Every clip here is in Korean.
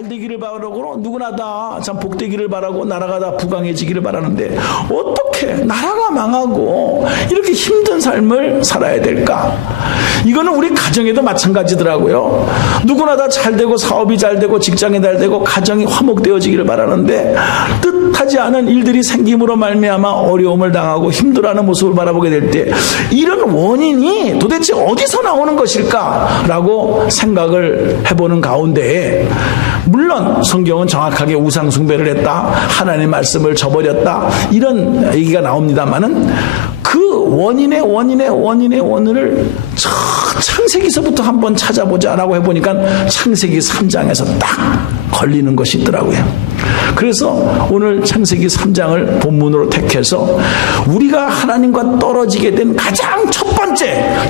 잘 되기를 바라고 누구나 다 참 복되기를 바라고 나라가 다 부강해지기를 바라는데 어떻게 나라가 망하고 이렇게 힘든 삶을 살아야 될까? 이거는 우리 가정에도 마찬가지더라고요. 누구나 다 잘 되고 사업이 잘 되고 직장이 잘 되고 가정이 화목되어지기를 바라는데 뜻하지 않은 일들이 생김으로 말미암아 어려움을 당하고 힘들어하는 모습을 바라보게 될 때 이런 원인이 도대체 어디서 나오는 것일까라고 생각을 해보는 가운데 물론 성경은 정확하게 우상 숭배를 했다, 하나님의 말씀을 저버렸다 이런 얘기가 나옵니다만은 그 원인의 원인을 창세기서부터 한번 찾아보자라고 해보니까 창세기 3장에서 딱 걸리는 것이 있더라고요. 그래서 오늘 창세기 3장을 본문으로 택해서 우리가 하나님과 떨어지게 된 가장 첫 번째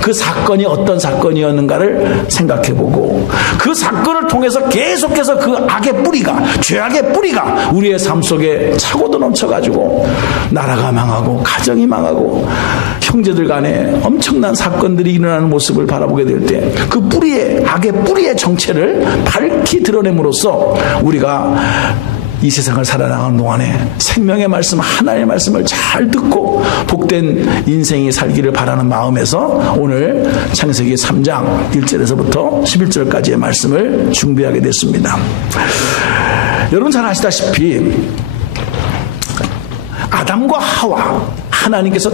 그 사건이 어떤 사건이었는가를 생각해보고 그 사건을 통해서 계속해서 그 악의 뿌리가, 죄악의 뿌리가 우리의 삶 속에 차고도 넘쳐가지고 나라가 망하고 가정이 망하고 형제들 간에 엄청난 사건들이 일어나는 모습을 바라보게 될 때 그 뿌리의, 악의 뿌리의 정체를 밝히 드러냄으로써 우리가 이 세상을 살아나가는 동안에 생명의 말씀, 하나님의 말씀을 잘 듣고 복된 인생이 살기를 바라는 마음에서 오늘 창세기 3장 1절에서부터 11절까지의 말씀을 준비하게 됐습니다. 여러분 잘 아시다시피 아담과 하와, 하나님께서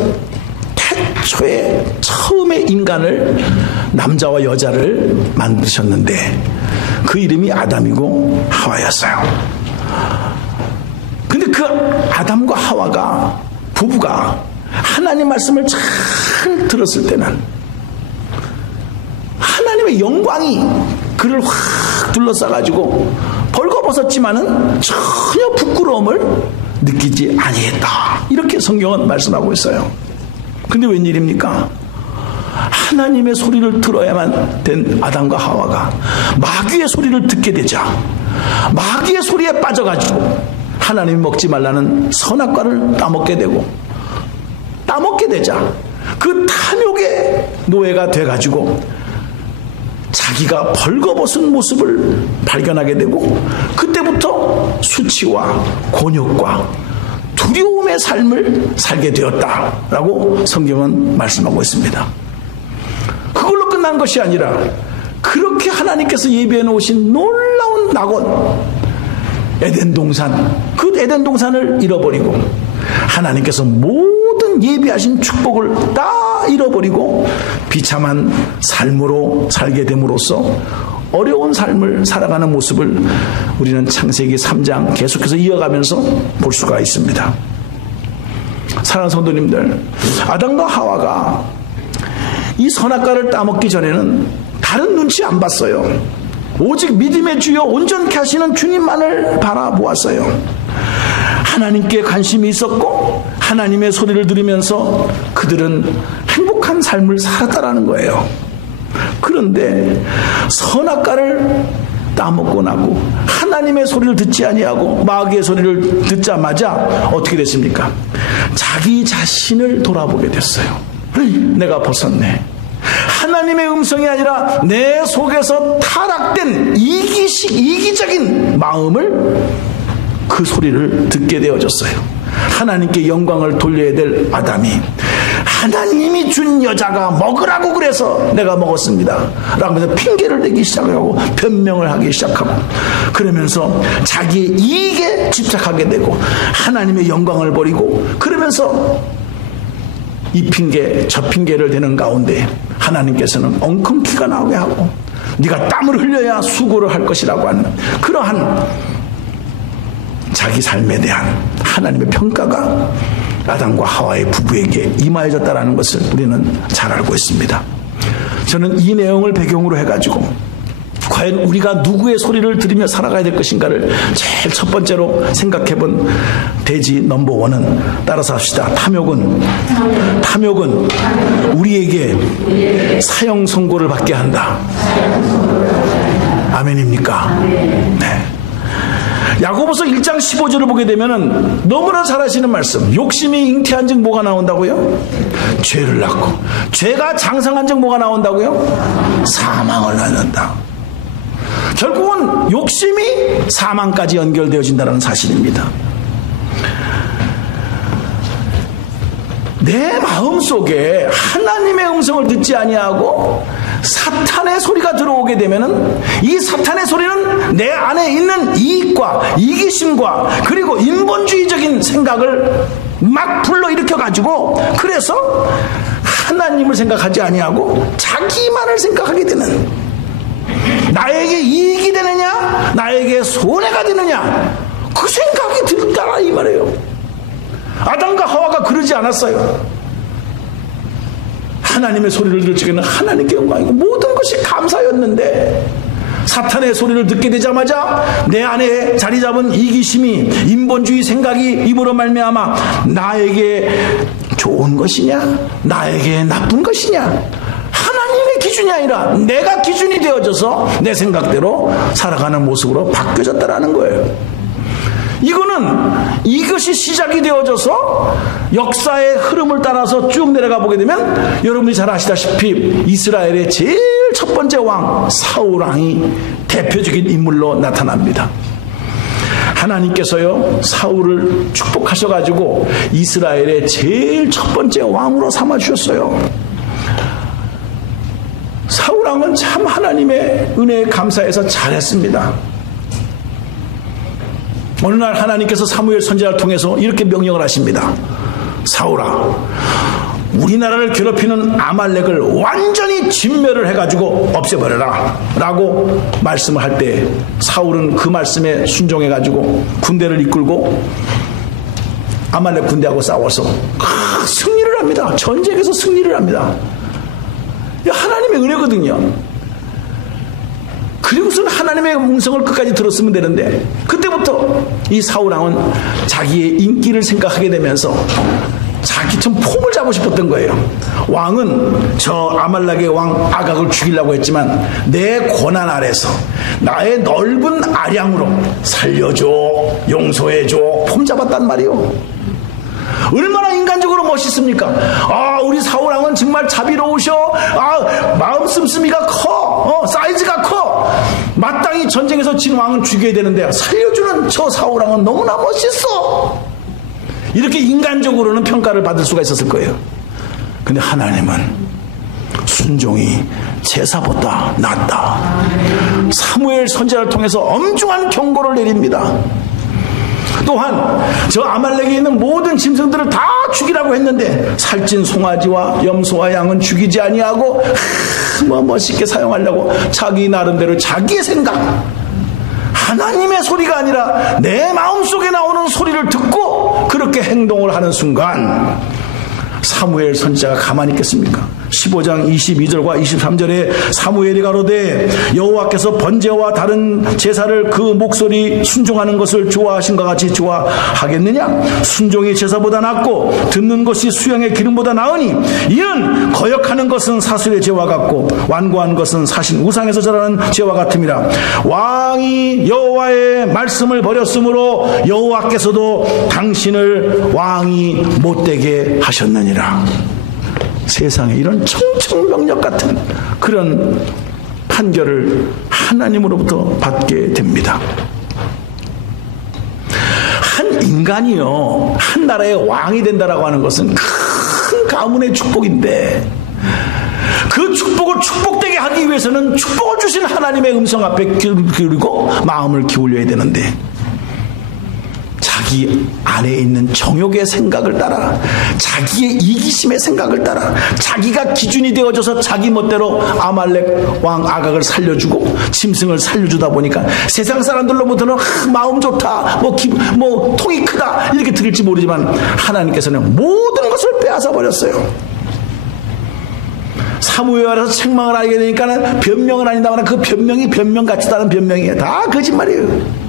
태초에 처음에 인간을, 남자와 여자를 만드셨는데 그 이름이 아담이고 하와였어요. 근데 그 아담과 하와가, 부부가 하나님 말씀을 잘 들었을 때는 하나님의 영광이 그를 확 둘러싸가지고 벌거벗었지만은 전혀 부끄러움을 느끼지 아니했다. 이렇게 성경은 말씀하고 있어요. 근데 웬일입니까? 하나님의 소리를 들어야만 된 아담과 하와가 마귀의 소리를 듣게 되자 마귀의 소리에 빠져가지고 하나님이 먹지 말라는 선악과를 따먹게 되고, 따먹게 되자 그 탐욕의 노예가 돼가지고 자기가 벌거벗은 모습을 발견하게 되고 그때부터 수치와 곤욕과 두려움의 삶을 살게 되었다라고 성경은 말씀하고 있습니다. 그걸로 끝난 것이 아니라 그렇게 하나님께서 예비해 놓으신 놀라운 낙원 에덴 동산, 그 에덴 동산을 잃어버리고 하나님께서 모든 예비하신 축복을 다 잃어버리고 비참한 삶으로 살게 됨으로써 어려운 삶을 살아가는 모습을 우리는 창세기 3장 계속해서 이어가면서 볼 수가 있습니다. 사랑하는 성도님들, 아담과 하와가 이 선악과를 따먹기 전에는 다른 눈치 안 봤어요. 오직 믿음의 주여 온전케 하시는 주님만을 바라보았어요. 하나님께 관심이 있었고 하나님의 소리를 들으면서 그들은 행복한 삶을 살았다라는 거예요. 그런데 선악과를 따먹고 나고 하나님의 소리를 듣지 아니하고 마귀의 소리를 듣자마자 어떻게 됐습니까? 자기 자신을 돌아보게 됐어요. 내가 벗었네. 하나님의 음성이 아니라 내 속에서 타락된 이기적인 마음을, 그 소리를 듣게 되어졌어요. 하나님께 영광을 돌려야 될 아담이 하나님이 준 여자가 먹으라고 그래서 내가 먹었습니다 라고 해서 핑계를 대기 시작하고 변명을 하기 시작하고 그러면서 자기의 이익에 집착하게 되고 하나님의 영광을 버리고 그러면서 이 핑계 저 핑계를 대는 가운데 하나님께서는 엉겅퀴가 나오게 하고 네가 땀을 흘려야 수고를 할 것이라고 하는 그러한 자기 삶에 대한 하나님의 평가가 아담과 하와의 부부에게 임하여졌다는 것을 우리는 잘 알고 있습니다. 저는 이 내용을 배경으로 해가지고 과연 우리가 누구의 소리를 들으며 살아가야 될 것인가를 제일 첫 번째로 생각해본 대지 넘버 원은 따라서 합시다. 탐욕은 우리에게 사형 선고를 받게 한다. 아멘입니까? 네. 야고보서 1장 15절을 보게 되면은 너무나 잘 아시는 말씀. 욕심이 잉태한 즉 뭐가 나온다고요? 죄를 낳고, 죄가 장성한 즉 뭐가 나온다고요? 사망을 낳는다. 결국은 욕심이 사망까지 연결되어진다는 사실입니다. 내 마음속에 하나님의 음성을 듣지 아니하고 사탄의 소리가 들어오게 되면은 이 사탄의 소리는 내 안에 있는 이익과 이기심과 그리고 인본주의적인 생각을 막 불러일으켜 가지고 그래서 하나님을 생각하지 아니하고 자기만을 생각하게 되는, 나에게 이익이 되느냐 나에게 손해가 되느냐 그 생각이 들었다 이 말이에요. 아담과 하와가 그러지 않았어요. 하나님의 소리를 들을 적에는 하나님께 영광이고 모든 것이 감사였는데 사탄의 소리를 듣게 되자마자 내 안에 자리 잡은 이기심이 인본주의 생각이 입으로 말미암아 나에게 좋은 것이냐 나에게 나쁜 것이냐 하나님의 기준이 아니라 내가 기준이 되어져서 내 생각대로 살아가는 모습으로 바뀌어졌다라는 거예요. 이것이 시작이 되어져서 역사의 흐름을 따라서 쭉 내려가 보게 되면 여러분이 잘 아시다시피 이스라엘의 제일 첫 번째 왕 사울 왕이 대표적인 인물로 나타납니다. 하나님께서요 사울을 축복하셔가지고 이스라엘의 제일 첫 번째 왕으로 삼아주셨어요. 사울 왕은 참 하나님의 은혜에 감사해서 잘했습니다. 어느 날 하나님께서 사무엘 선지자를 통해서 이렇게 명령을 하십니다. 사울아, 우리나라를 괴롭히는 아말렉을 완전히 진멸을 해가지고 없애버려라 라고 말씀을 할 때 사울은 그 말씀에 순종해가지고 군대를 이끌고 아말렉 군대하고 싸워서 승리를 합니다. 전쟁에서 승리를 합니다. 하나님의 은혜거든요. 그리고서는 하나님의 음성을 끝까지 들었으면 되는데 그때부터 이 사울왕은 자기의 인기를 생각하게 되면서 자기 좀 폼을 잡고 싶었던 거예요. 왕은 저 아말렉의 왕 아각을 죽이려고 했지만 내 권한 아래서 나의 넓은 아량으로 살려줘 용서해줘 폼 잡았단 말이요. 얼마나 인간적으로 멋있습니까? 아, 우리 사울왕은 정말 자비로우셔. 아, 마음 씀씀이가 커. 사이즈가 커. 마땅히 전쟁에서 진 왕은 죽여야 되는데 살려주는 저 사울왕은 너무나 멋있어. 이렇게 인간적으로는 평가를 받을 수가 있었을 거예요. 근데 하나님은 순종이 제사보다 낫다. 사무엘 선지자를 통해서 엄중한 경고를 내립니다. 또한 저 아말렉에 있는 모든 짐승들을 다 죽이라고 했는데 살찐 송아지와 염소와 양은 죽이지 아니하고 멋있게 사용하려고 자기 나름대로 자기의 생각, 하나님의 소리가 아니라 내 마음속에 나오는 소리를 듣고 그렇게 행동을 하는 순간 사무엘 선지자가 가만히 있겠습니까? 15장 22절과 23절에 사무엘이 가로되 여호와께서 번제와 다른 제사를 그 목소리 순종하는 것을 좋아하신 것 같이 좋아하겠느냐? 순종이 제사보다 낫고 듣는 것이 수양의 기름보다 나으니 이는 거역하는 것은 사슬의 죄와 같고 완고한 것은 사신 우상에서 자라는 죄와 같음이라. 왕이 여호와의 말씀을 버렸으므로 여호와께서도 당신을 왕이 못되게 하셨느니라. 세상에 이런 청청명력 같은 그런 판결을 하나님으로부터 받게 됩니다. 한 인간이요 한 나라의 왕이 된다라고 하는 것은 큰 가문의 축복인데 그 축복을 축복되게 하기 위해서는 축복을 주신 하나님의 음성 앞에 기울이고 마음을 기울여야 되는데 자기 안에 있는 정욕의 생각을 따라 자기의 이기심의 생각을 따라 자기가 기준이 되어져서 자기 멋대로 아말렉 왕 아각을 살려주고 짐승을 살려주다 보니까 세상 사람들로부터는 마음 좋다 뭐 통이 크다 이렇게 들을지 모르지만 하나님께서는 모든 것을 빼앗아 버렸어요. 사무엘에서 책망을 하게 되니까 변명은 아니다만 그 변명이 변명 같지도 않은 변명이에요. 다 거짓말이에요.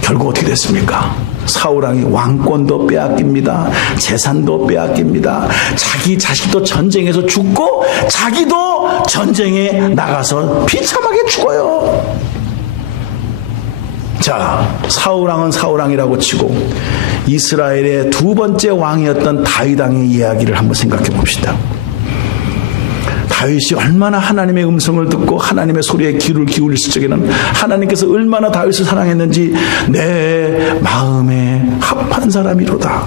결국 어떻게 됐습니까? 사울왕이 왕권도 빼앗깁니다. 재산도 빼앗깁니다. 자기 자식도 전쟁에서 죽고 자기도 전쟁에 나가서 비참하게 죽어요. 자, 사울왕은 사울왕이라고 치고 이스라엘의 두 번째 왕이었던 다윗 왕의 이야기를 한번 생각해 봅시다. 다윗이 얼마나 하나님의 음성을 듣고 하나님의 소리에 귀를 기울였을 적에는 하나님께서 얼마나 다윗을 사랑했는지 내 마음에 합한 사람이로다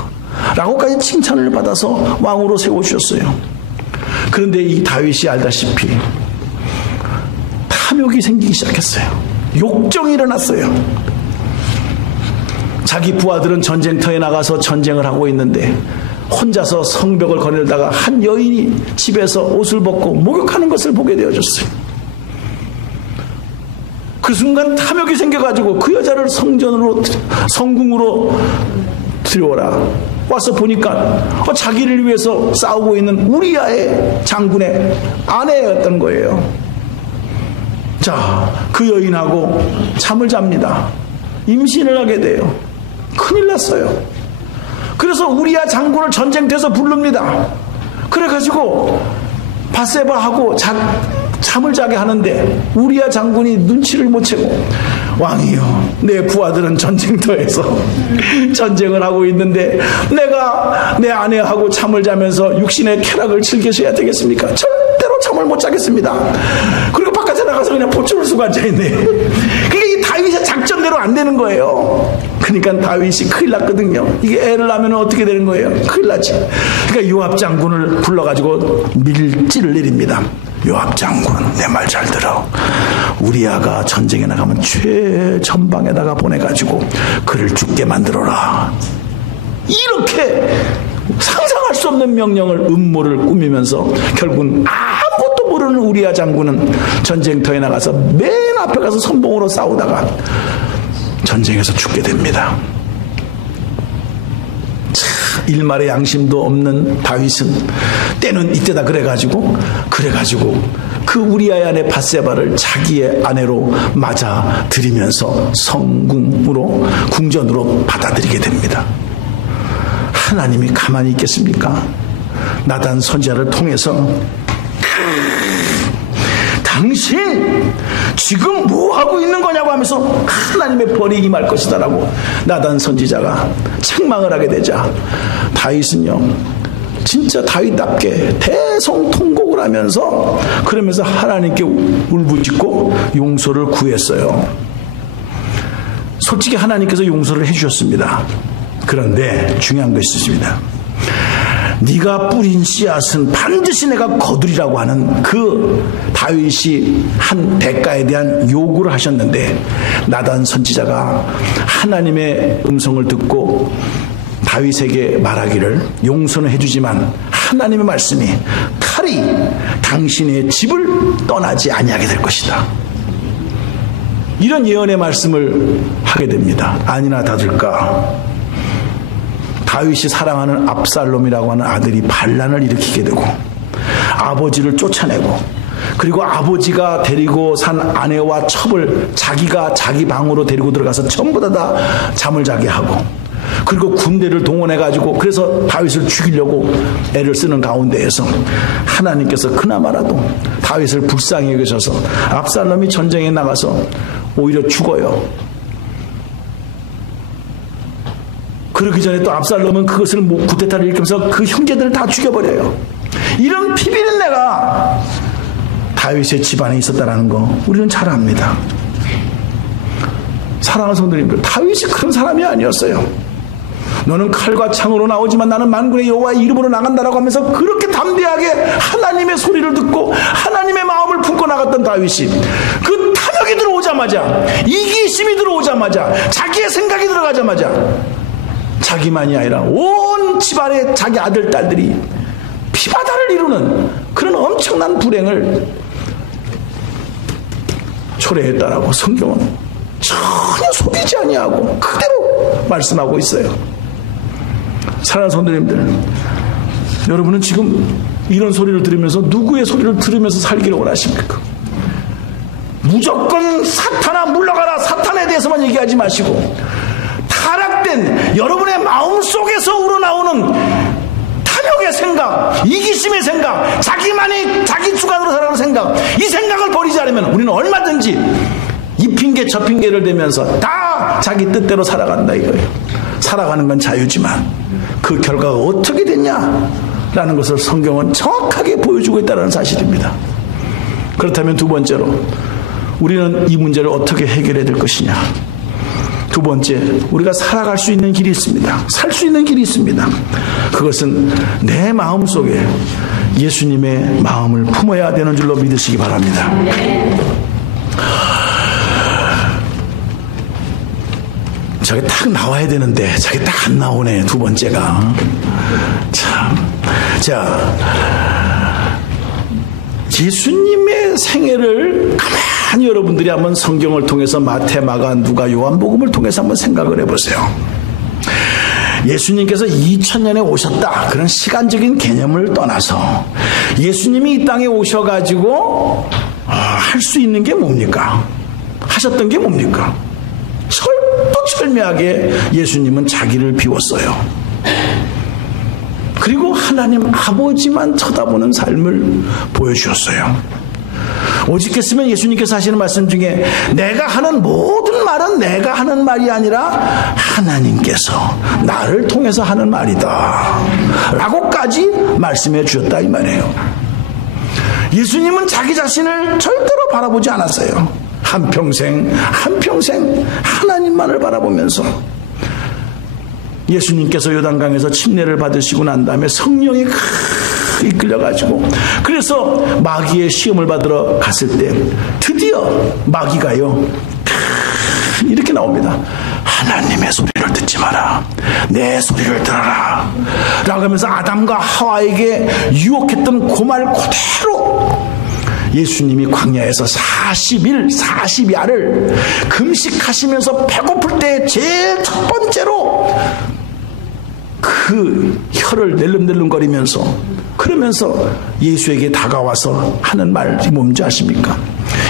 라고까지 칭찬을 받아서 왕으로 세워주셨어요. 그런데 이 다윗이 알다시피 탐욕이 생기기 시작했어요. 욕정이 일어났어요. 자기 부하들은 전쟁터에 나가서 전쟁을 하고 있는데 혼자서 성벽을 거닐다가 한 여인이 집에서 옷을 벗고 목욕하는 것을 보게 되어졌어요. 그 순간 탐욕이 생겨가지고 그 여자를 성궁으로 들여오라. 와서 보니까 자기를 위해서 싸우고 있는 우리아의 장군의 아내였던 거예요. 자, 그 여인하고 잠을 잡니다. 임신을 하게 돼요. 큰일 났어요. 그래서 우리아 장군을 전쟁터에서 부릅니다. 그래가지고 밧세바하고 잠을 자게 하는데 우리아 장군이 눈치를 못 채고 왕이요, 내 부하들은 전쟁터에서 전쟁을 하고 있는데 내가 내 아내하고 잠을 자면서 육신의 쾌락을 즐기셔야 되겠습니까? 절대로 잠을 못 자겠습니다. 그리고 바깥에 나가서 그냥 보초를 쓰고 앉아있네. 그게 이 다윗의 작전대로 안 되는 거예요. 그러니까 다윗이 큰일 났거든요. 이게 애를 낳으면 어떻게 되는 거예요? 큰일 나지. 그러니까 요압 장군을 불러가지고 밀지를 내립니다. 요압 장군, 내 말 잘 들어. 우리아가 전쟁에 나가면 최전방에다가 보내가지고 그를 죽게 만들어라. 이렇게 상상할 수 없는 명령을, 음모를 꾸미면서 결국은 아무것도 모르는 우리아 장군은 전쟁터에 나가서 맨 앞에 가서 선봉으로 싸우다가 전쟁에서 죽게 됩니다. 일말의 양심도 없는 다윗은 때는 이때다 그래가지고 그 우리아의 아내 밧세바를 자기의 아내로 맞아 들이면서 성궁으로, 궁전으로 받아들이게 됩니다. 하나님이 가만히 있겠습니까? 나단 선지자를 통해서 당신 지금 뭐 하고 있는 거냐고 하면서 하나님의 벌이 임할 것이다 라고 나단 선지자가 책망을 하게 되자 다윗은요, 진짜 다윗답게 대성통곡을 하면서 그러면서 하나님께 울부짖고 용서를 구했어요. 솔직히 하나님께서 용서를 해주셨습니다. 그런데 중요한 것이 있습니다. 네가 뿌린 씨앗은 반드시 내가 거두리라고 하는 그 다윗이 한 대가에 대한 요구를 하셨는데 나단 선지자가 하나님의 음성을 듣고 다윗에게 말하기를 용서는 해주지만 하나님의 말씀이 칼이 당신의 집을 떠나지 아니하게 될 것이다. 이런 예언의 말씀을 하게 됩니다. 아니나 다를까 다윗이 사랑하는 압살롬이라고 하는 아들이 반란을 일으키게 되고 아버지를 쫓아내고 그리고 아버지가 데리고 산 아내와 첩을 자기가 자기 방으로 데리고 들어가서 전부 다 잠을 자게 하고 그리고 군대를 동원해가지고 그래서 다윗을 죽이려고 애를 쓰는 가운데에서 하나님께서 그나마라도 다윗을 불쌍히 여기셔서 압살롬이 전쟁에 나가서 오히려 죽어요. 그러기 전에 또 압살롬은 그것을 구테타를 일으키면서 그 형제들을 다 죽여버려요. 이런 피비린내가 다윗의 집안에 있었다는 거 우리는 잘 압니다. 사랑하는 성도님들, 다윗이 그런 사람이 아니었어요. 너는 칼과 창으로 나오지만 나는 만군의 여호와의 이름으로 나간다라고 하면서 그렇게 담대하게 하나님의 소리를 듣고 하나님의 마음을 품고 나갔던 다윗이 그 탐욕이 들어오자마자, 이기심이 들어오자마자, 자기의 생각이 들어가자마자 자기만이 아니라 온 집안의 자기 아들, 딸들이 피바다를 이루는 그런 엄청난 불행을 초래했다라고 성경은 전혀 속이지 아니하고 그대로 말씀하고 있어요. 사랑하는 성도님들, 여러분은 지금 이런 소리를 들으면서 누구의 소리를 들으면서 살기를 원하십니까? 무조건 사탄아 물러가라, 사탄에 대해서만 얘기하지 마시고 타락된 여러분의 마음속에서 우러나오는 탐욕의 생각, 이기심의 생각, 자기만이 자기 주관으로 살아가는 생각, 이 생각을 버리지 않으면 우리는 얼마든지 이 핑계 저 핑계를 대면서 다 자기 뜻대로 살아간다 이거예요. 살아가는 건 자유지만 그 결과가 어떻게 됐냐? 라는 것을 성경은 정확하게 보여주고 있다는 사실입니다. 그렇다면 두 번째로 우리는 이 문제를 어떻게 해결해야 될 것이냐. 두 번째, 우리가 살아갈 수 있는 길이 있습니다. 살 수 있는 길이 있습니다. 그것은 내 마음속에 예수님의 마음을 품어야 되는 줄로 믿으시기 바랍니다. 저게 딱 나와야 되는데 저게 딱 안 나오네. 두 번째가 참. 자, 예수님의 생애를 가만히 여러분들이 한번 성경을 통해서 마태, 마가, 누가, 요한복음을 통해서 한번 생각을 해보세요. 예수님께서 2000년에 오셨다, 그런 시간적인 개념을 떠나서 예수님이 이 땅에 오셔가지고 할 수 있는 게 뭡니까? 하셨던 게 뭡니까? 철두철미하게 예수님은 자기를 비웠어요. 그리고 하나님 아버지만 쳐다보는 삶을 보여주셨어요. 오직했으면 예수님께서 하시는 말씀 중에 내가 하는 모든 말은 내가 하는 말이 아니라 하나님께서 나를 통해서 하는 말이다 라고까지 말씀해 주셨다 이 말이에요. 예수님은 자기 자신을 절대로 바라보지 않았어요. 한평생 하나님만을 바라보면서 예수님께서 요단강에서 침례를 받으시고 난 다음에 성령이 이끌려가지고, 그래서 마귀의 시험을 받으러 갔을 때 드디어 마귀가요 이렇게 나옵니다. 하나님의 소리를 듣지 마라, 내 소리를 들어라 라고 하면서 아담과 하와에게 유혹했던 그 말 그대로 예수님이 광야에서 40일 40야를 금식하시면서 배고플 때 제일 첫 번째로 그 혀를 낼름낼름거리면서 그러면서 예수에게 다가와서 하는 말이 뭔지 아십니까?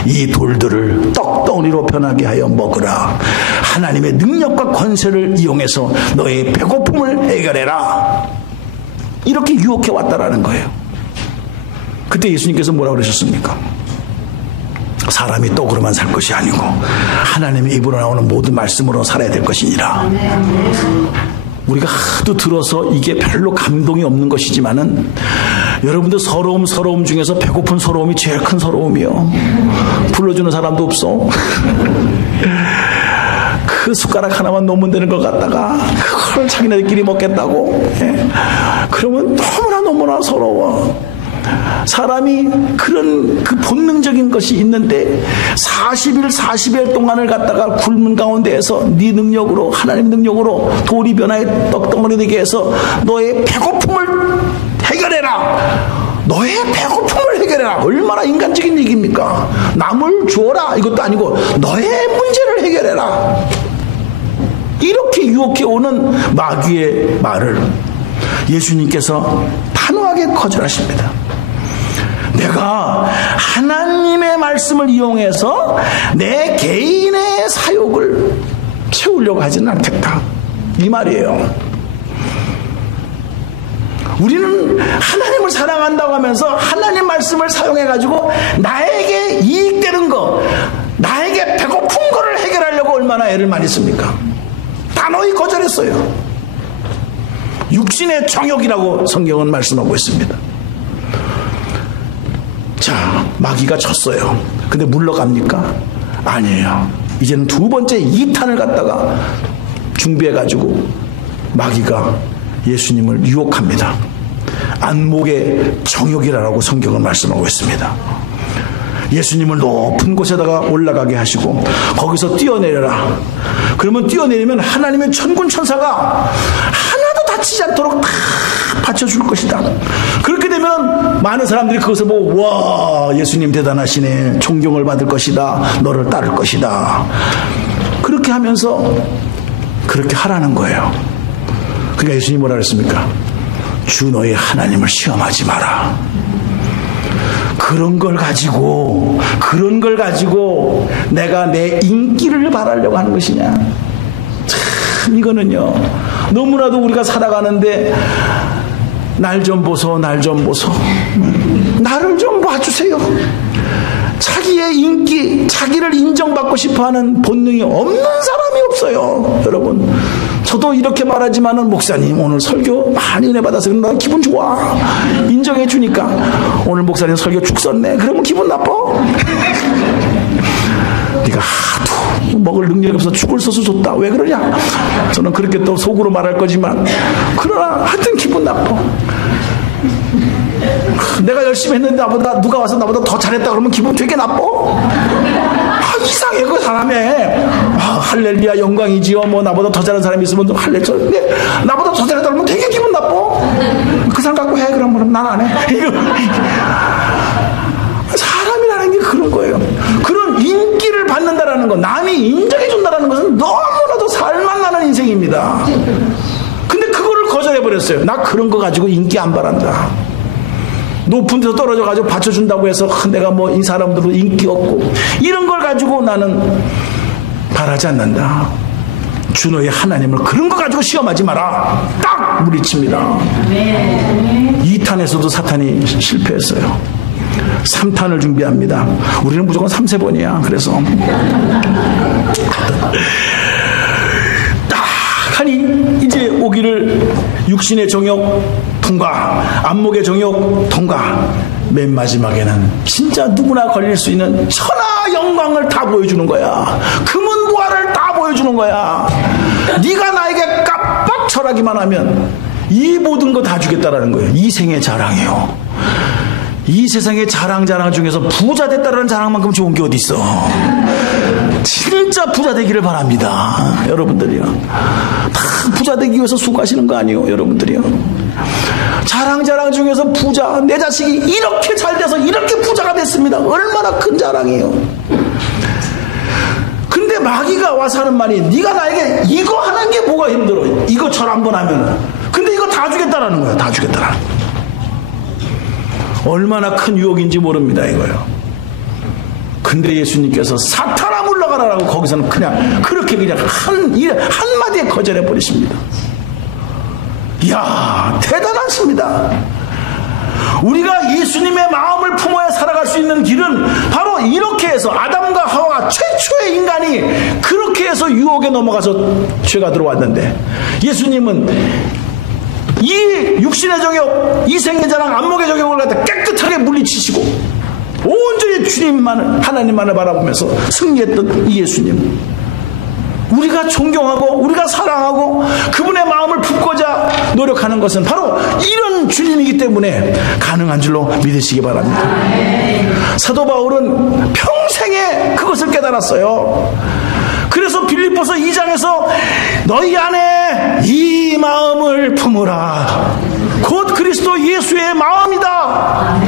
이 돌들을 떡덩어리로 변하게 하여 먹으라. 하나님의 능력과 권세를 이용해서 너의 배고픔을 해결해라. 이렇게 유혹해 왔다라는 거예요. 그때 예수님께서 뭐라고 그러셨습니까? 사람이 떡으로만 살 것이 아니고 하나님의 입으로 나오는 모든 말씀으로 살아야 될 것이니라. 우리가 하도 들어서 이게 별로 감동이 없는 것이지만은 여러분들 서러움 중에서 배고픈 서러움이 제일 큰 서러움이요. 불러주는 사람도 없어. 그 숟가락 하나만 놓으면 되는 것 같다가 그걸 자기네들끼리 먹겠다고. 그러면 너무나 서러워. 사람이 그런 그 본능적인 것이 있는데 40일 40일 동안을 갖다가 굶은 가운데에서 네 능력으로, 하나님 능력으로 돌이 변화의 떡덩어리 되게 해서 너의 배고픔을 해결해라. 너의 배고픔을 해결해라. 얼마나 인간적인 얘기입니까? 남을 주어라 이것도 아니고 너의 문제를 해결해라. 이렇게 유혹해 오는 마귀의 말을 예수님께서 단호하게 거절하십니다. 내가 하나님의 말씀을 이용해서 내 개인의 사욕을 채우려고 하지는 않겠다 이 말이에요. 우리는 하나님을 사랑한다고 하면서 하나님 말씀을 사용해가지고 나에게 이익되는 거, 나에게 배고픈 거를 해결하려고 얼마나 애를 많이 씁니까? 단호히 거절했어요. 육신의 정욕이라고 성경은 말씀하고 있습니다. 자, 마귀가 쳤어요. 근데 물러갑니까? 아니에요. 이제는 두 번째 2탄을 갖다가 준비해가지고 마귀가 예수님을 유혹합니다. 안목의 정욕이라고 성경은 말씀하고 있습니다. 예수님을 높은 곳에다가 올라가게 하시고 거기서 뛰어내려라. 그러면 뛰어내리면 하나님의 천군 천사가 하나도 다치지 않도록 다 받쳐줄 것이다. 그렇게 되면 많은 사람들이 그것을 보고 와, 예수님 대단하시네, 존경을 받을 것이다, 너를 따를 것이다. 그렇게 하면서 그렇게 하라는 거예요. 그러니까 예수님이 뭐라 그랬습니까? 주 너의 하나님을 시험하지 마라. 그런 걸 가지고 내가 내 인기를 바라려고 하는 것이냐. 참 이거는요, 너무나도 우리가 살아가는데 날 좀 보소, 나를 좀 봐주세요. 자기의 인기, 자기를 인정받고 싶어하는 본능이 없는 사람이 없어요. 여러분, 저도 이렇게 말하지만은 목사님 오늘 설교 많이 은혜 받아서 나 기분 좋아. 인정해 주니까 오늘 목사님 설교 죽 썼네. 그러면 기분 나빠? 네가 하도 먹을 능력이 없어서 죽을 써서 줬다. 왜 그러냐? 저는 그렇게 또 속으로 말할 거지만 그러나 하여튼 기분 나빠. 내가 열심히 했는데 누가 와서 나보다 더 잘했다 그러면 기분 되게 나빠? 이상해 그 사람이. 할렐루야 영광이지요. 뭐 나보다 더 잘하는 사람이 있으면 할렐루야. 근데 나보다 더 잘했다 그러면 되게 기분 나빠. 그 사람 갖고 해. 그럼 난 안 해. 사람이라는 게 그런 거예요. 그런 인기를 받는다라는 거, 남이 인정해 준다라는 것은 너무나도 살만나는 인생입니다. 근데 그거를 거절해버렸어요. 나 그런 거 가지고 인기 안 바란다. 높은 데서 떨어져가지고 받쳐준다고 해서 내가 뭐 이 사람들로 인기 없고 이런 걸 가지고 나는 바라지 않는다. 주 너의 하나님을 그런 거 가지고 시험하지 마라. 딱 물리칩니다. 2탄에서도 사탄이 실패했어요. 3탄을 준비합니다. 우리는 무조건 3세번이야. 그래서 딱 하니 이제 오기를 육신의 정욕 통과, 안목의 정욕 통과, 맨 마지막에는 진짜 누구나 걸릴 수 있는 천하 영광을 다 보여주는 거야. 금은 보화를 다 보여주는 거야. 네가 나에게 깜빡 절하기만 하면 이 모든 거 다 주겠다라는 거예요. 이 생의 자랑이에요. 이 세상의 자랑 중에서 부자 됐다라는 자랑만큼 좋은 게 어디 있어. 진짜 부자 되기를 바랍니다. 여러분들이요. 다 부자 되기 위해서 수고하시는 거 아니에요. 여러분들이요. 자랑 중에서 부자, 내 자식이 이렇게 잘 돼서 이렇게 부자가 됐습니다. 얼마나 큰 자랑이에요. 근데 마귀가 와서 하는 말이 네가 나에게 이거 하는 게 뭐가 힘들어. 이거 절 한번 하면은. 근데 이거 다 주겠다라는 거예요. 다 주겠다라는 거예요. 얼마나 큰 유혹인지 모릅니다 이거요. 근데 예수님께서 사탄아 물러가라라고 거기서는 그냥 그렇게 그냥 한마디에 거절해 버리십니다. 이야 대단하십니다. 우리가 예수님의 마음을 품어야 살아갈 수 있는 길은 바로 이렇게 해서 아담과 하와 최초의 인간이 그렇게 해서 유혹에 넘어가서 죄가 들어왔는데 예수님은 이 육신의 정욕, 이생의 자랑, 안목의 정욕을 갖다 깨끗하게 물리치시고 온전히 주님만을, 하나님만을 바라보면서 승리했던 이 예수님, 우리가 존경하고 우리가 사랑하고 그분의 마음을 품고자 노력하는 것은 바로 이런 주님이기 때문에 가능한 줄로 믿으시기 바랍니다. 사도 바울은 평생에 그것을 깨달았어요. 그래서 빌립보서 2장에서 너희 안에 이 마음을 품으라. 곧 그리스도 예수의 마음이다.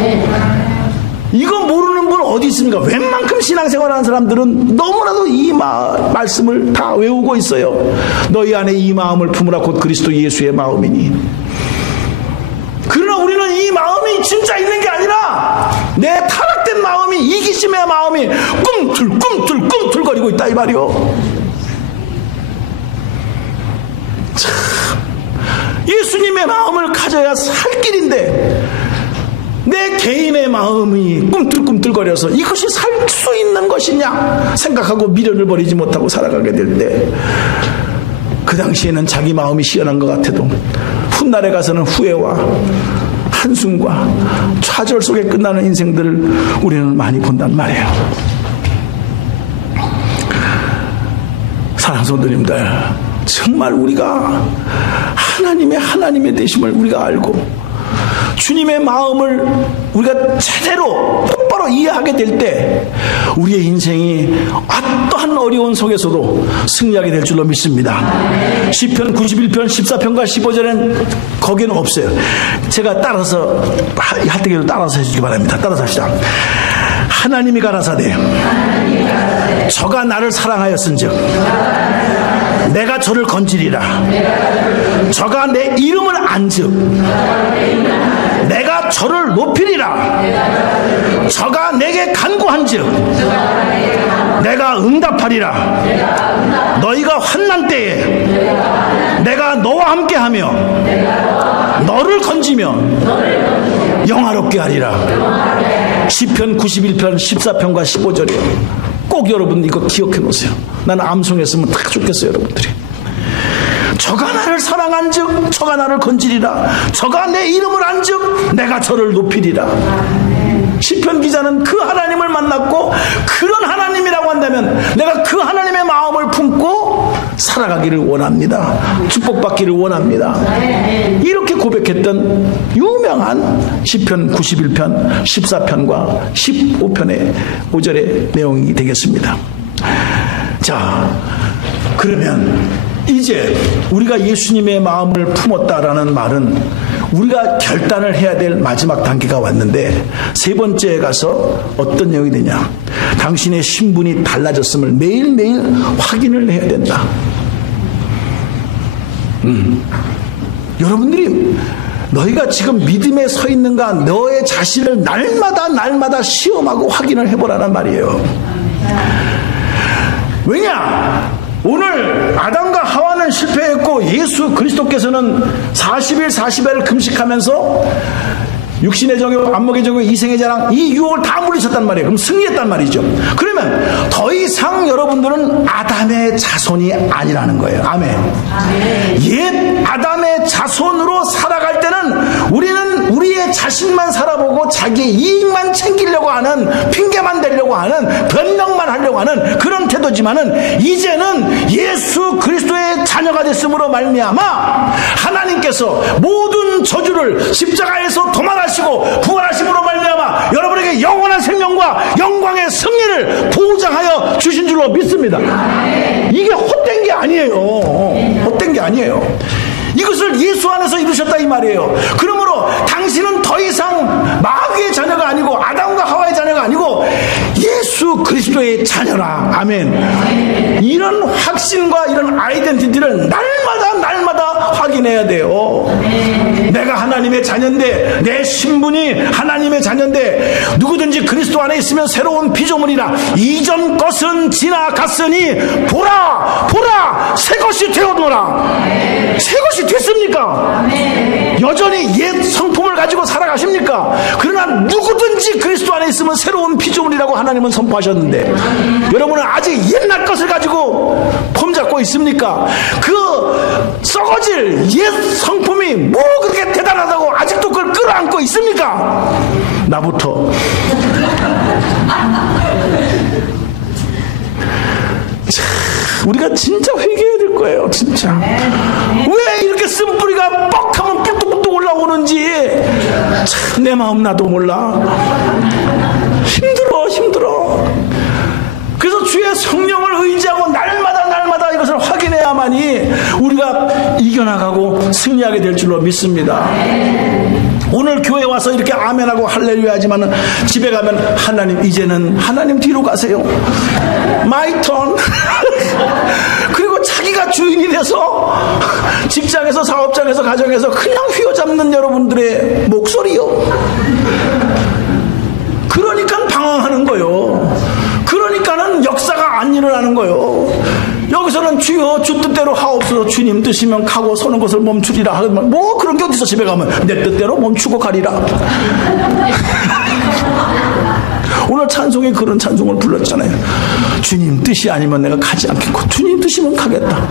이거 모르는 분 어디 있습니까? 웬만큼 신앙생활하는 사람들은 너무나도 이 말씀을 다 외우고 있어요. 너희 안에 이 마음을 품으라. 곧 그리스도 예수의 마음이니. 그러나 우리는 이 마음이 진짜 있는 게 아니라 내 타락된 마음이, 이기심의 마음이 꿈틀거리고 있다 이 말이요. 참, 예수님의 마음을 가져야 살 길인데 내 개인의 마음이 꿈틀거려서 이것이 살 수 있는 것이냐 생각하고 미련을 버리지 못하고 살아가게 될 때 그 당시에는 자기 마음이 시원한 것 같아도 훗날에 가서는 후회와 한숨과 좌절 속에 끝나는 인생들을 우리는 많이 본단 말이에요. 사랑하는 성도님들, 정말 우리가 하나님의 되심을 우리가 알고 주님의 마음을 우리가 제대로 똑바로 이해하게 될 때 우리의 인생이 어떠한 어려운 속에서도 승리하게 될 줄로 믿습니다. 시편 91편 14편과 15절엔 거기는 없어요. 제가 따라서 할 때에도 따라서 해주시기 바랍니다. 따라서 합시다. 하나님이 가라사대 저가 나를 사랑하였은즉 내가 저를 건지리라. 저가 내 이름을 안즉 내가 저를 높이리라. 저가 내게 간구한즉 내가 응답하리라. 너희가 환난 때에 내가 너와 함께하며 너를 건지며 영화롭게 하리라. 시편 91편 14편과 15절이에요. 꼭 여러분 이거 기억해 놓으세요. 나는 암송했으면 다 좋겠어요. 여러분들이 저가 나를 사랑한즉 저가 나를 건지리라. 저가 내 이름을 안즉 내가 저를 높이리라. 시편 기자는 그 하나님을 만났고 그런 하나님이라고 한다면 내가 그 하나님의 마음을 품고 살아가기를 원합니다. 축복받기를 원합니다. 이렇게 고백했던 유명한 시편 91편 14편과 15편의 5절의 내용이 되겠습니다. 자, 그러면 이제 우리가 예수님의 마음을 품었다라는 말은 우리가 결단을 해야 될 마지막 단계가 왔는데, 세 번째에 가서 어떤 내용이 되냐, 당신의 신분이 달라졌음을 매일매일 확인을 해야 된다. 여러분들이 너희가 지금 믿음에 서 있는가, 너의 자신을 날마다 시험하고 확인을 해보라는 말이에요. 왜냐? 오늘 아담과 하와는 실패했고 예수 그리스도께서는 40일 40일을 금식하면서 육신의 정욕, 안목의 정욕, 이생의 자랑, 이 유혹을 다 물리쳤단 말이에요. 그럼 승리했단 말이죠. 그러면 더 이상 여러분들은 아담의 자손이 아니라는 거예요. 아멘. 옛 아담의 자손으로 살아갈 때는 우리는 우리의 자신만 살아보고 자기의 이익만 챙기려고 하는, 핑계만 대려고 하는, 변명만 하려고 하는 그런 태도지만은, 이제는 예수 그리스도의 자녀가 됐음으로 말미암아 하나님께서 모든 저주를 십자가에서 도말하시고 부활하심으로 말미암아 여러분에게 영원한 생명과 영광의 승리를 보장하여 주신 줄로 믿습니다. 이게 헛된 게 아니에요. 헛된 게 아니에요. 이것을 예수 안에서 이루셨다 이 말이에요. 그러므로 당신은 더 이상 마귀의 자녀가 아니고 아담과 하와의 자녀가 아니고 예수 그리스도의 자녀라. 아멘. 이런 확신과 이런 아이덴티티를 날마다 확인해야 돼요. 내가 하나님의 자녀인데, 내 신분이 하나님의 자녀인데, 누구든지 그리스도 안에 있으면 새로운 피조물이라. 이전 것은 지나갔으니 보라 새 것이 되었노라. 새 것이 됐습니까? 여전히 옛 성품을 가지고 살아가십니까? 그러나 누구든지 그리스도 안에 있으면 새로운 피조물이라고 하나님은 선포하셨는데, 여러분은 아직 옛날 것을 가지고 폼 잡고 있습니까? 그 썩어질 옛 성품이 뭐 그렇게 대단하다고 아직도 그걸 끌어안고 있습니까? 나부터. 우리가 진짜 회개해야 될 거예요. 진짜. 왜 이렇게 쓴뿌리가 뻑하면 뚝뚝뚝 올라오는지 참 내 마음 나도 몰라. 힘들어. 그래서 주의 성령을 의지하고 날마다 이것을 확인해야만이 우리가 이겨나가고 승리하게 될 줄로 믿습니다. 오늘 교회 와서 이렇게 아멘하고 할렐루야 하지만 집에 가면 하나님, 이제는 하나님 뒤로 가세요. 마이 턴. 그리고 자기가 주인이 돼서 직장에서, 사업장에서, 가정에서 그냥 휘어잡는 여러분들의 목소리요. 그러니까 방황하는 거요. 그러니까는 역사가 안 일어나는 거요. 여기서는 주여 주 뜻대로 하옵소서, 주님 뜻이면 가고 서는 것을 멈추리라 하면 뭐 그런 게 어디서, 집에 가면 내 뜻대로 멈추고 가리라. 오늘 찬송에 그런 찬송을 불렀잖아요. 주님 뜻이 아니면 내가 가지 않겠고 주님 뜻이면 가겠다.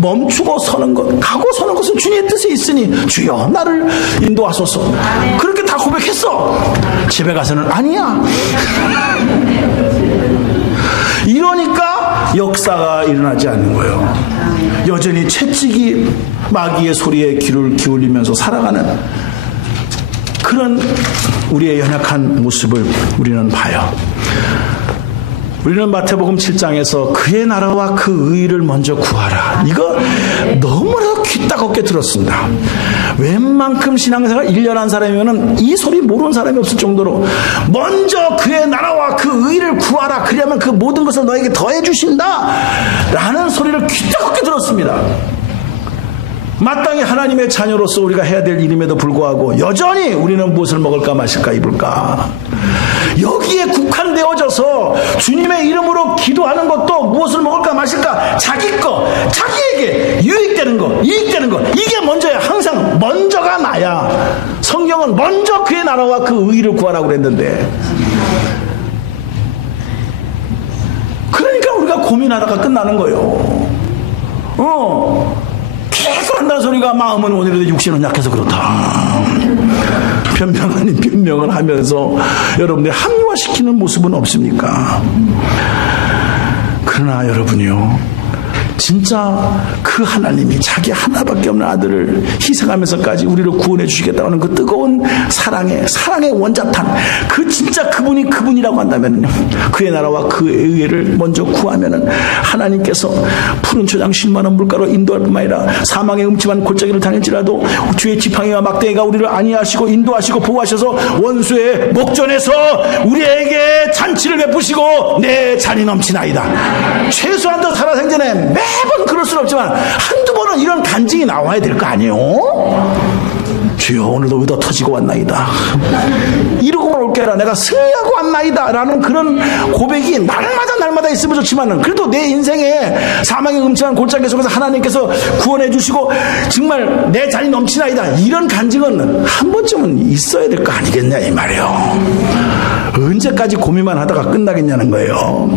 멈추고 서는 것, 가고 서는 것은 주님의 뜻이 있으니 주여 나를 인도하소서. 그렇게 다 고백했어. 집에 가서는 아니야. 이러니까 역사가 일어나지 않는 거예요. 여전히 채찍이 마귀의 소리에 귀를 기울이면서 살아가는 그런 우리의 연약한 모습을 우리는 봐요. 우리는 마태복음 7장에서 그의 나라와 그 의를 먼저 구하라. 이거 너무나 귀 따갑게 들었습니다. 웬만큼 신앙생활 1년 한 사람이면 이 소리 모르는 사람이 없을 정도로 먼저 그의 나라와 그 의를 구하라. 그러면 그 모든 것을 너에게 더해 주신다 라는 소리를 귀 따갑게 들었습니다. 마땅히 하나님의 자녀로서 우리가 해야 될 일임에도 불구하고 여전히 우리는 무엇을 먹을까 마실까 입을까, 여기에 국한되어져서 주님의 이름으로 기도하는 것도 무엇을 먹을까 마실까, 자기 거, 자기에게 유익되는 거, 이익되는 거, 이게 먼저야. 항상 먼저가 나야. 성경은 먼저 그의 나라와 그 의를 구하라고 그랬는데, 그러니까 우리가 고민하다가 끝나는 거예요. 계속 한다는 소리가 마음은 오늘도 육신은 약해서 그렇다. 변명 아닌 변명을 하면서 여러분들 합리화시키는 모습은 없습니까? 그러나 여러분이요, 진짜 그 하나님이 자기 하나밖에 없는 아들을 희생하면서까지 우리를 구원해 주시겠다는 그 뜨거운 사랑의 원자탄, 그 진짜 그분이 그분이라고 한다면, 그의 나라와 그의 의회를 먼저 구하면은 하나님께서 푸른 초장 10만 원 물가로 인도할 뿐만 아니라 사망의 음침한 골짜기를 다닐지라도 주의 지팡이와 막대기가 우리를 안위하시고 인도하시고 보호하셔서 원수의 목전에서 우리에게 잔치를 베푸시고 내 잔이 넘치나이다. 최소한도 살아생전에 매번 그럴 수는 없지만 한두 번은 이런 간증이 나와야 될 거 아니에요? 주여, 오늘도 의도 터지고 왔나이다. 이러고만 올게 하라. 내가 승리하고 왔나이다. 라는 그런 고백이 날마다 있으면 좋지만은, 그래도 내 인생에 사망의 음침한 골짜기 속에서 하나님께서 구원해 주시고 정말 내 잔이 넘치나이다, 이런 간증은 한 번쯤은 있어야 될 거 아니겠냐 이 말이에요. 언제까지 고민만 하다가 끝나겠냐는 거예요.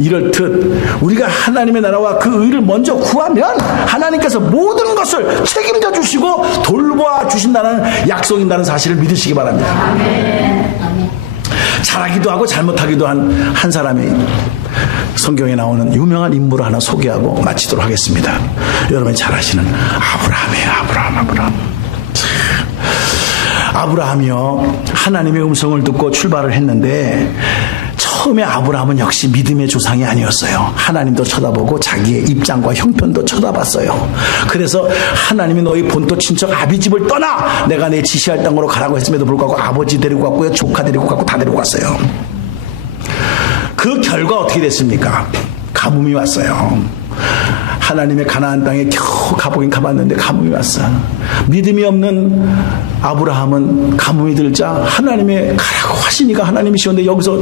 이럴듯 우리가 하나님의 나라와 그 의를 먼저 구하면 하나님께서 모든 것을 책임져 주시고 돌보아 주신다는 약속인다는 사실을 믿으시기 바랍니다. 잘하기도 하고 잘못하기도 한 사람이 성경에 나오는 유명한 인물을 하나 소개하고 마치도록 하겠습니다. 여러분이 잘 아시는 아브라함이에요. 아브라함이요, 하나님의 음성을 듣고 출발을 했는데 처음에 아브라함은 역시 믿음의 조상이 아니었어요. 하나님도 쳐다보고 자기의 입장과 형편도 쳐다봤어요. 그래서 하나님이 너희 본토 친척 아비집을 떠나 내가 내 지시할 땅으로 가라고 했음에도 불구하고 아버지 데리고 갔고요, 조카 데리고 갔고 다 데리고 갔어요. 그 결과 어떻게 됐습니까? 가뭄이 왔어요. 하나님의 가나안 땅에 겨우 가보긴 가봤는데 가뭄이 왔어. 믿음이 없는 아브라함은 가뭄이 들자 하나님의 가라고 하시니까 하나님이시는데 여기서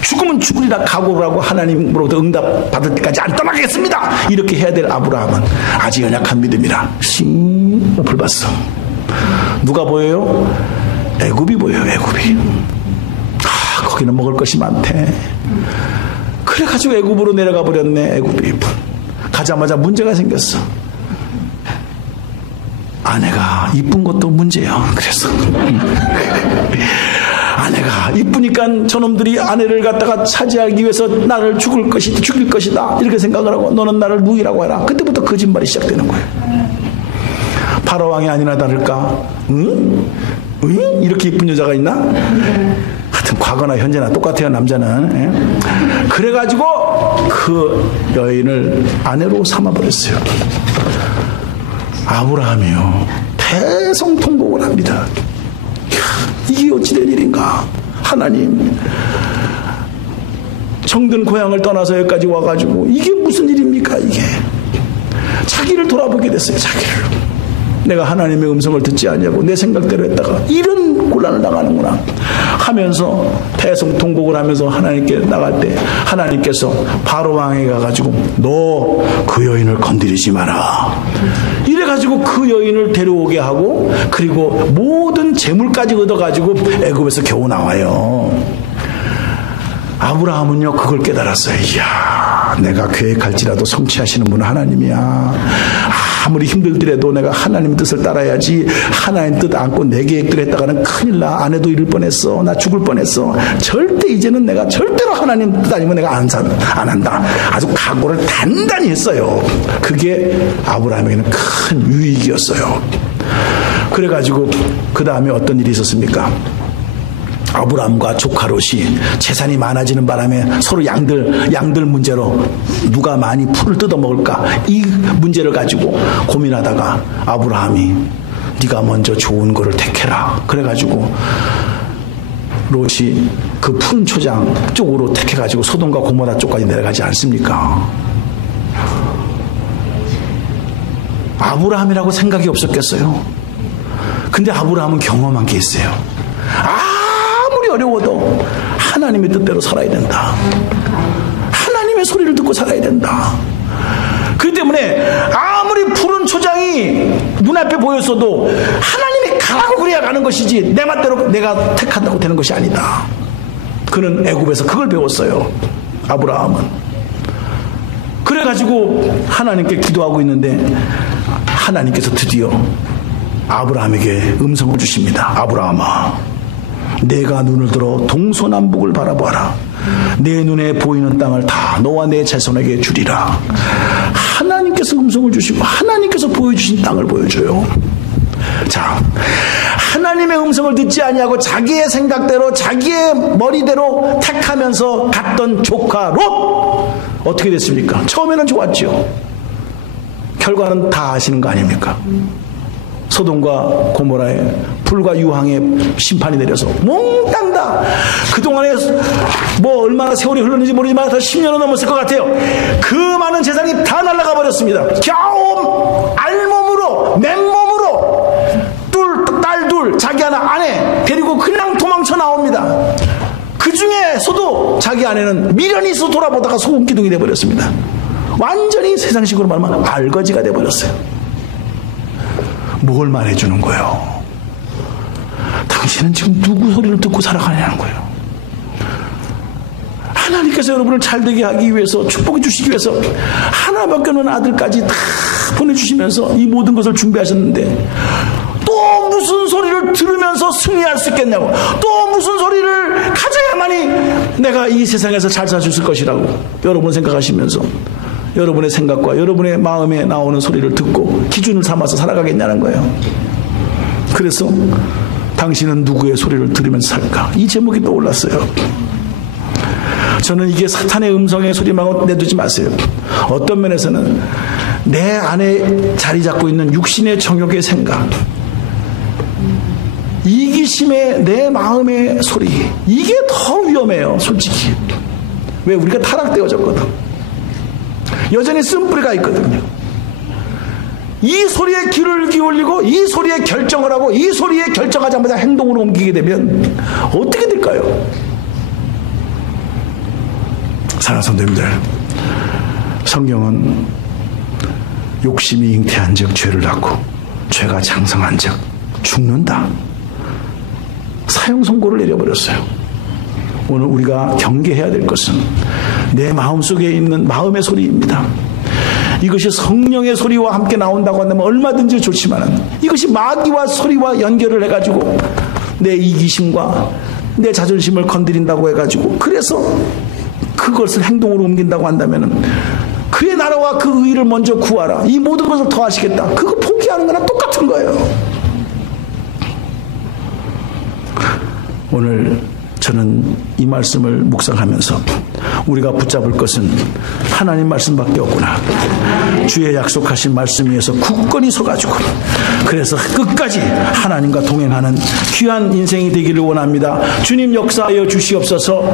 죽으면 죽으리라 각오라고 하나님으로부터 응답 받을 때까지 안 떠나겠습니다, 이렇게 해야 될 아브라함은 아직 연약한 믿음이라 불 봤어. 누가 보여요? 애굽이 보여요. 애굽이. 거기는 먹을 것이 많대. 그래가지고 애굽으로 내려가 버렸네. 애굽이 가자마자 문제가 생겼어. 아내가 이쁜 것도 문제야. 그래서 아내가 이쁘니까 저놈들이 아내를 갖다가 차지하기 위해서 나를 죽일 것이다 이렇게 생각을 하고 너는 나를 누이라고 해라. 그때부터 거짓말이 시작되는 거예요. 바로왕이 아니나 다를까? 응? 이렇게 이쁜 여자가 있나? 하여튼 과거나 현재나 똑같아요, 남자는. 예? 그래가지고 그 여인을 아내로 삼아버렸어요. 아브라함이요, 대성통곡을 합니다. 이게 어찌된 일인가? 하나님, 정든 고향을 떠나서 여기까지 와가지고 이게 무슨 일입니까? 이게 자기를 돌아보게 됐어요. 자기를. 내가 하나님의 음성을 듣지 않냐고 내 생각대로 했다가 이런 곤란을 당하는구나 하면서 대성통곡을 하면서 하나님께 나갈 때 하나님께서 바로왕에 가가지고 너 그 여인을 건드리지 마라 이래가지고 그 여인을 데려오게 하고, 그리고 모든 재물까지 얻어가지고 애굽에서 겨우 나와요. 아브라함은요 그걸 깨달았어요. 이야, 내가 계획할지라도 성취하시는 분은 하나님이야. 아무리 힘들더라도 내가 하나님의 뜻을 따라야지, 하나님 뜻 안고 내 계획대로 했다가는 큰일 나. 아내도 잃을 뻔했어. 나 죽을 뻔했어. 절대 이제는 내가 절대로 하나님 뜻 아니면 내가 안 한다. 아주 각오를 단단히 했어요. 그게 아브라함에게는 큰 유익이었어요. 그래가지고 그 다음에 어떤 일이 있었습니까? 아브라함과 조카 롯이 재산이 많아지는 바람에 서로 양들 문제로 누가 많이 풀을 뜯어먹을까, 이 문제를 가지고 고민하다가 아브라함이 네가 먼저 좋은 거를 택해라 그래가지고 롯이 그 푸른 초장 쪽으로 택해가지고 소돔과 고모라 쪽까지 내려가지 않습니까? 아브라함이라고 생각이 없었겠어요? 근데 아브라함은 경험한 게 있어요. 아무리 어려워도 하나님의 뜻대로 살아야 된다. 하나님의 소리를 듣고 살아야 된다. 그렇기 때문에 아무리 푸른 초장이 눈앞에 보였어도 하나님이 가라고 그래야 가는 것이지 내 맛대로 내가 택한다고 되는 것이 아니다. 그는 애굽에서 그걸 배웠어요. 아브라함은. 그래가지고 하나님께 기도하고 있는데 하나님께서 드디어 아브라함에게 음성을 주십니다. 아브라함아, 내가 눈을 들어 동서남북을 바라보아라. 내 눈에 보이는 땅을 다 너와 내 자손에게 주리라. 하나님께서 음성을 주시고 하나님께서 보여주신 땅을 보여줘요. 자, 하나님의 음성을 듣지 아니하고 자기의 생각대로 자기의 머리대로 택하면서 갔던 조카 롯, 어떻게 됐습니까? 처음에는 좋았죠. 결과는 다 아시는 거 아닙니까? 소돔과 고모라에 불과 유황의 심판이 내려서 몽땅 다 그동안에 뭐 얼마나 세월이 흘렀는지 모르지만 더 10년은 넘었을 것 같아요. 그 많은 재산이 다 날아가 버렸습니다. 겨우 알몸으로 맨몸으로 딸 둘 자기 아내 데리고 그냥 도망쳐 나옵니다. 그 중에서도 자기 아내는 미련이 있어 돌아보다가 소금기둥이 돼버렸습니다. 완전히 세상식으로 말하면 알거지가 돼버렸어요. 뭘 말해주는 거예요? 당신은 지금 누구 소리를 듣고 살아가냐는 거예요. 하나님께서 여러분을 잘되게 하기 위해서, 축복해 주시기 위해서 하나밖에 없는 아들까지 다 보내주시면서 이 모든 것을 준비하셨는데 또 무슨 소리를 들으면서 승리할 수 있겠냐고, 또 무슨 소리를 가져야만이 내가 이 세상에서 잘 살 수 있을 것이라고 여러분 생각하시면서 여러분의 생각과 여러분의 마음에 나오는 소리를 듣고 기준을 삼아서 살아가겠냐는 거예요. 그래서 당신은 누구의 소리를 들으면서 살까? 이 제목이 떠올랐어요. 저는 이게 사탄의 음성의 소리만 내두지 마세요. 어떤 면에서는 내 안에 자리 잡고 있는 육신의 정욕의 생각, 이기심의 내 마음의 소리, 이게 더 위험해요, 솔직히. 왜? 우리가 타락되어졌거든. 여전히 쓴뿌리가 있거든요. 이 소리에 귀를 기울이고 이 소리에 결정을 하고 이 소리에 결정하자마자 행동으로 옮기게 되면 어떻게 될까요? 사랑하는 성도님들, 성경은 욕심이 잉태한 즉 죄를 낳고 죄가 장성한 즉 죽는다, 사형 선고를 내려버렸어요. 오늘 우리가 경계해야 될 것은 내 마음속에 있는 마음의 소리입니다. 이것이 성령의 소리와 함께 나온다고 한다면 얼마든지 좋지만 이것이 마귀와 소리와 연결을 해가지고 내 이기심과 내 자존심을 건드린다고 해가지고 그래서 그것을 행동으로 옮긴다고 한다면 그의 나라와 그 의를 먼저 구하라, 이 모든 것을 더하시겠다, 그거 포기하는 거나 똑같은 거예요. 오늘 저는 이 말씀을 묵상하면서 우리가 붙잡을 것은 하나님 말씀밖에 없구나, 주의 약속하신 말씀 위에서 굳건히 서가지고 그래서 끝까지 하나님과 동행하는 귀한 인생이 되기를 원합니다. 주님 역사하여 주시옵소서.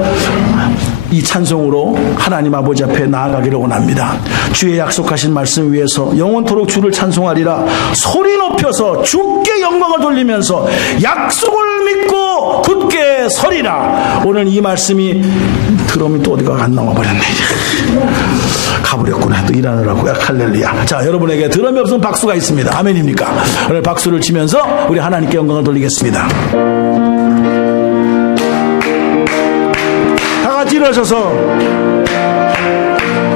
이 찬송으로 하나님 아버지 앞에 나아가기를 원합니다. 주의 약속하신 말씀 위에서 영원토록 주를 찬송하리라. 소리 높여서 주께 영광을 돌리면서 약속을 믿고 굳게 서리라. 오늘 이 말씀이 들으면 또 어디가 안 나와버렸네. 가버렸구나. 또 일하느라고. 할렐루야. 자, 여러분에게 드럼이 없으면 박수가 있습니다. 아멘입니까? 오늘 박수를 치면서 우리 하나님께 영광을 돌리겠습니다. 다 같이 일어서서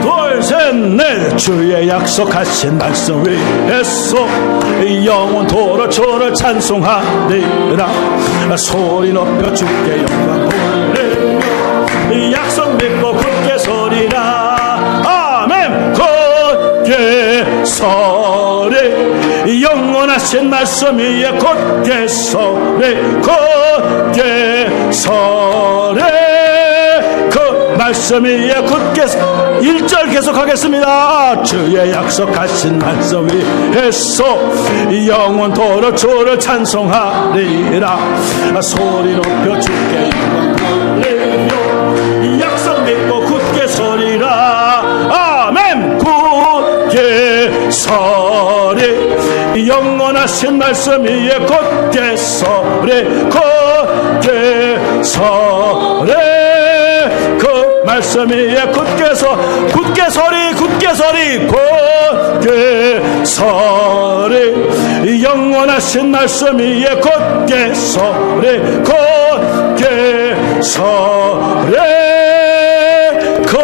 둘, 셋, 넷. 주의 약속하신 말씀 위에서 영원토록 주를 찬송하리라. 소리 높여 주께 영광 돌리며 약속 믿고 굳게 서리라. 아멘. 굳게 서리. 영원하신 말씀 위에 굳게 서리. 굳게 서리. 그 말씀 위에 굳게 1절 계속하겠습니다. 주의 약속하신 말씀 위에서 영원토록 주를 찬송하리라. 소리 높여 주께 영광 돌리며 약속 믿고 굳게 서리라. 아멘. 굳게 서리. 영원하신 말씀 위에 굳게 서리. 굳게 서리. 말씀 위에 굳게 서리. 굳게 서리. 굳게 서리. 영원하신 말씀 위에 굳게 서리. 굳게 서리. 그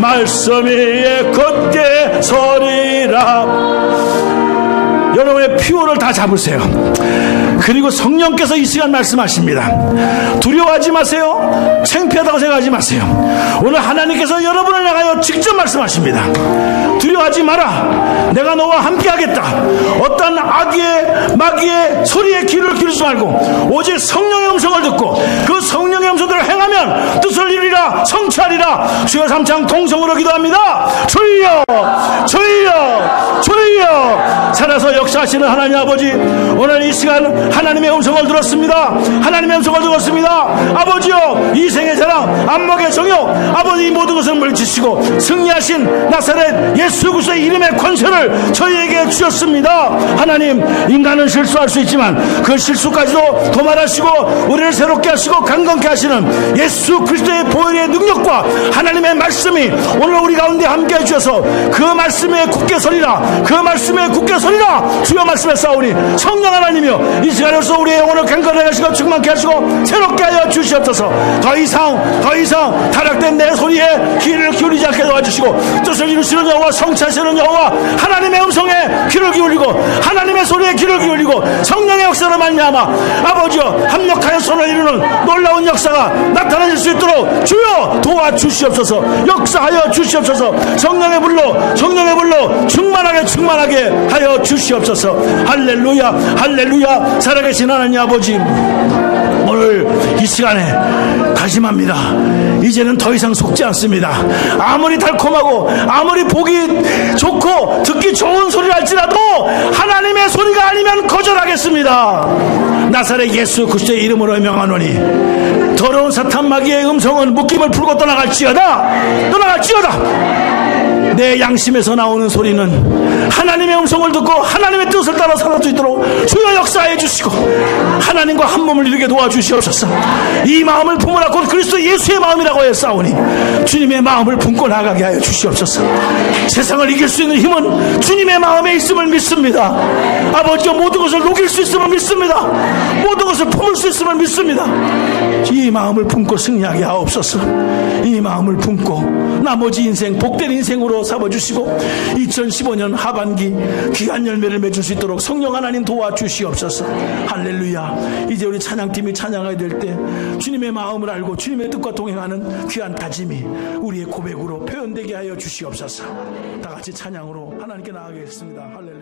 말씀 위에 굳게 서리라. 다 잡으세요. 그리고 성령께서 이 시간 말씀하십니다. 두려워하지 마세요. 창피하다고 생각하지 마세요. 오늘 하나님께서 여러분을 향하여 직접 말씀하십니다. 두려워하지 마라. 내가 너와 함께하겠다. 어떤 악의 마귀의 소리에 귀를 기울이지 말고 오직 성령의 음성을 듣고 그 성령의 음성대로 행하면 뜻을 이루리라. 성취하리라. 주여 삼창 동성으로 기도합니다. 주여 주여 주여. 살아서 역사하시는 하나님 아버지, 오늘 이 시간 하나님의 음성을 들었습니다. 하나님의 음성을 들었습니다. 아버지여, 이 생의 자랑, 안목의 정욕, 아버지 이 모든 것을 물리치시고 승리하신 나사렛 예수 그리스도의 이름의 권세를 저희에게 주셨습니다. 하나님, 인간은 실수할 수 있지만 그 실수까지도 도말하시고 우리를 새롭게 하시고 강건케 하시는 예수 그리스도의 보혈의 능력과 하나님의 말씀이 오늘 우리 가운데 함께 해주셔서 그 말씀에 굳게 서리라. 그 말씀에 굳게 서리라. 주여 말씀에 싸우니 성령 하나님이여, 이 시간에서 우리의 영혼을 강건하게 하시고 충만케 하시고 새롭게 하여 주시옵소서. 더 이상 타락된 내 소리에 귀를 기울이지 않게 도와주시고 뜻을 이루시는 여호와, 성취하시는 여호와 하나님의 음성에 귀를 기울이고 하나님의 소리에 귀를 기울이고 성령의 역사로 말미암아 아버지여 합력하여 손을 이루는 놀라운 역사가 나타날 수 있도록 주여 도와주시옵소서. 역사하여 주시옵소서. 성령의 불로 충만하게 하여 주시옵소서. 할렐루야 할렐루야. 살아계신 하나님 아버지, 오늘 이 시간에 다짐합니다. 이제는 더 이상 속지 않습니다. 아무리 달콤하고 아무리 보기 좋고 듣기 좋은 소리를 할지라도 하나님의 소리가 아니면 거절하겠습니다. 나사렛 예수 그리스도의 이름으로 명하노니 더러운 사탄 마귀의 음성은 묶임을 풀고 떠나갈지어다. 내 양심에서 나오는 소리는 하나님의 음성을 듣고 하나님의 뜻을 따라 살아갈 수 있도록 주여 역사해 주시고 하나님과 한 몸을 이루게 도와주시옵소서. 이 마음을 품으라. 곧 그리스도 예수의 마음이라고 했사오니 주님의 마음을 품고 나가게 하여 주시옵소서. 세상을 이길 수 있는 힘은 주님의 마음에 있음을 믿습니다. 아버지여, 모든 것을 녹일 수 있음을 믿습니다. 모든 것을 품을 수 있음을 믿습니다. 이 마음을 품고 승리하게 하옵소서. 이 마음을 품고 나머지 인생 복된 인생으로 삼아주시고 2015년 하반기 귀한 열매를 맺을 수 있도록 성령 하나님 도와주시옵소서. 할렐루야. 이제 우리 찬양팀이 찬양하게 될 때 주님의 마음을 알고 주님의 뜻과 동행하는 귀한 다짐이 우리의 고백으로 표현되게 하여 주시옵소서. 다 같이 찬양으로 하나님께 나아가겠습니다. 할렐루야.